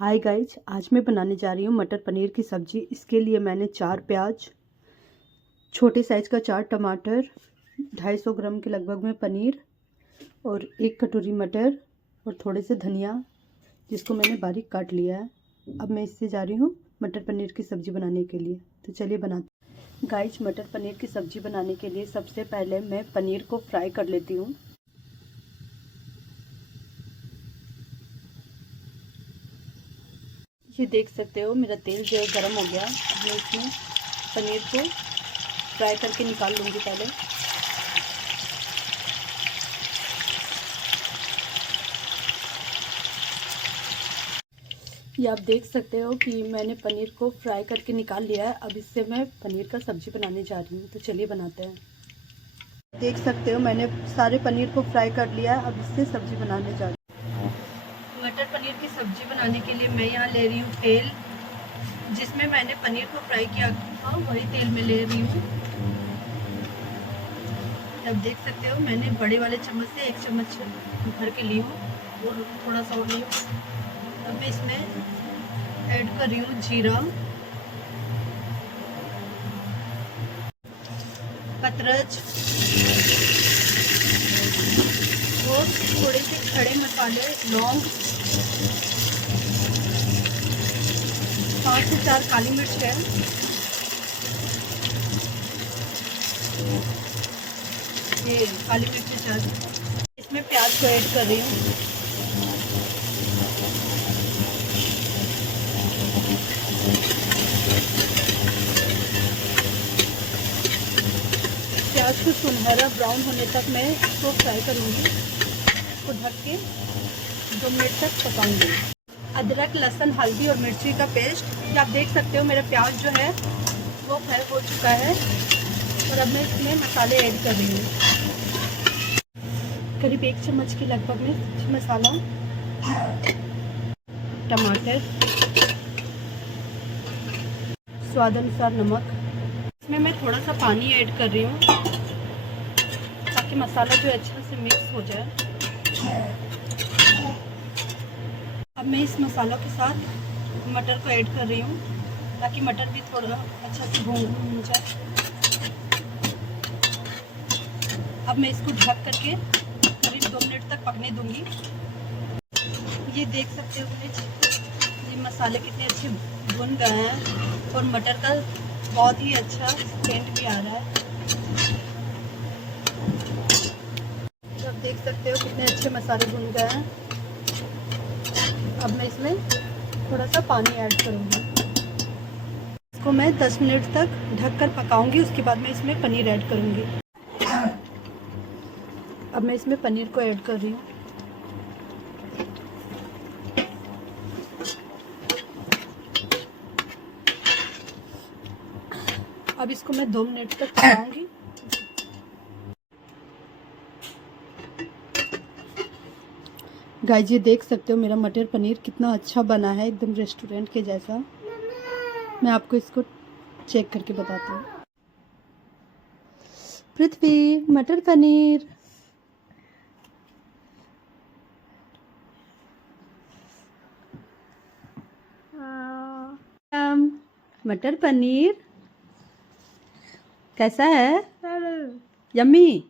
Hi guys, आज मैं बनाने जा रही हूँ मटर पनीर की सब्ज़ी। इसके लिए मैंने 4 प्याज, छोटे साइज़ का 4 टमाटर, 250 ग्राम के लगभग में पनीर और 1 कटोरी मटर और थोड़े से धनिया जिसको मैंने बारीक काट लिया है। अब मैं इससे जा रही हूँ मटर पनीर की सब्ज़ी बनाने के लिए। तो चलिए बनाते। गाइज, मटर पनीर की सब्ज़ी बनाने के लिए सबसे पहले मैं पनीर को फ्राई कर लेती हूँ। ये देख सकते हो मेरा तेल जो है गर्म हो गया। अब मैं इसमें पनीर को फ्राई करके निकाल लूँगी पहले। ये आप देख सकते हो कि मैंने पनीर को फ्राई करके निकाल लिया है। अब इससे मैं पनीर का सब्ज़ी बनाने जा रही हूँ। तो चलिए बनाते हैं। देख सकते हो मैंने सारे पनीर को फ्राई कर लिया है। अब इससे सब्ज़ी बनाने जा रही हूँ। मटर पनीर की सब्ज़ी बनाने के लिए मैं यहाँ ले रही हूँ तेल, जिसमें मैंने पनीर को फ्राई किया था वही तेल में ले रही हूँ। अब देख सकते हो मैंने बड़े वाले चम्मच से 1 चम्मच भर के ली हूँ और थोड़ा सा और ली हूँ। अब मैं इसमें ऐड कर रही हूँ जीरा, पतरज और थोड़े से खड़े मसाले, लौंग, 5 से 4 काली मिर्च है, ये काली मिर्च 4। इसमें प्याज को ऐड कर रही हूँ। प्याज को सुनहरा ब्राउन होने तक मैं इसको फ्राई करूँगी। इसको ढक के 2 मिनट तक पकाऊंगी। अदरक, लहसुन, हल्दी और मिर्ची का पेस्ट, ये आप देख सकते हो मेरा प्याज जो है वो फ्राई हो चुका है। और अब मैं इसमें मसाले ऐड कर रही हूँ। करीब 1 चम्मच के लगभग में मसाला, टमाटर, स्वाद अनुसार नमक। इसमें मैं थोड़ा सा पानी ऐड कर रही हूँ ताकि मसाला जो अच्छे से मिक्स हो जाए। अब मैं इस मसालों के साथ मटर को ऐड कर रही हूँ ताकि मटर भी थोड़ा अच्छा से भून जाए। अब मैं इसको ढक करके करीब 2 मिनट तक पकने दूंगी। ये देख सकते हो ये मसाले कितने अच्छे भुन गए हैं और मटर का बहुत ही अच्छा सेंट भी आ रहा है। अब देख सकते हो कितने अच्छे मसाले भुन गए हैं। अब मैं इसमें थोड़ा सा पानी ऐड करूँगी। इसको मैं 10 मिनट तक ढककर पकाऊंगी। उसके बाद मैं इसमें पनीर ऐड करूँगी। अब मैं इसमें पनीर को ऐड कर रही हूँ। अब इसको मैं 2 मिनट तक पकाऊंगी। गाइस, ये देख सकते हो मेरा मटर पनीर कितना अच्छा बना है, एकदम रेस्टोरेंट के जैसा। मैं आपको इसको चेक करके बताती हूँ। पृथ्वी, मटर पनीर। मटर पनीर कैसा है? यम्मी।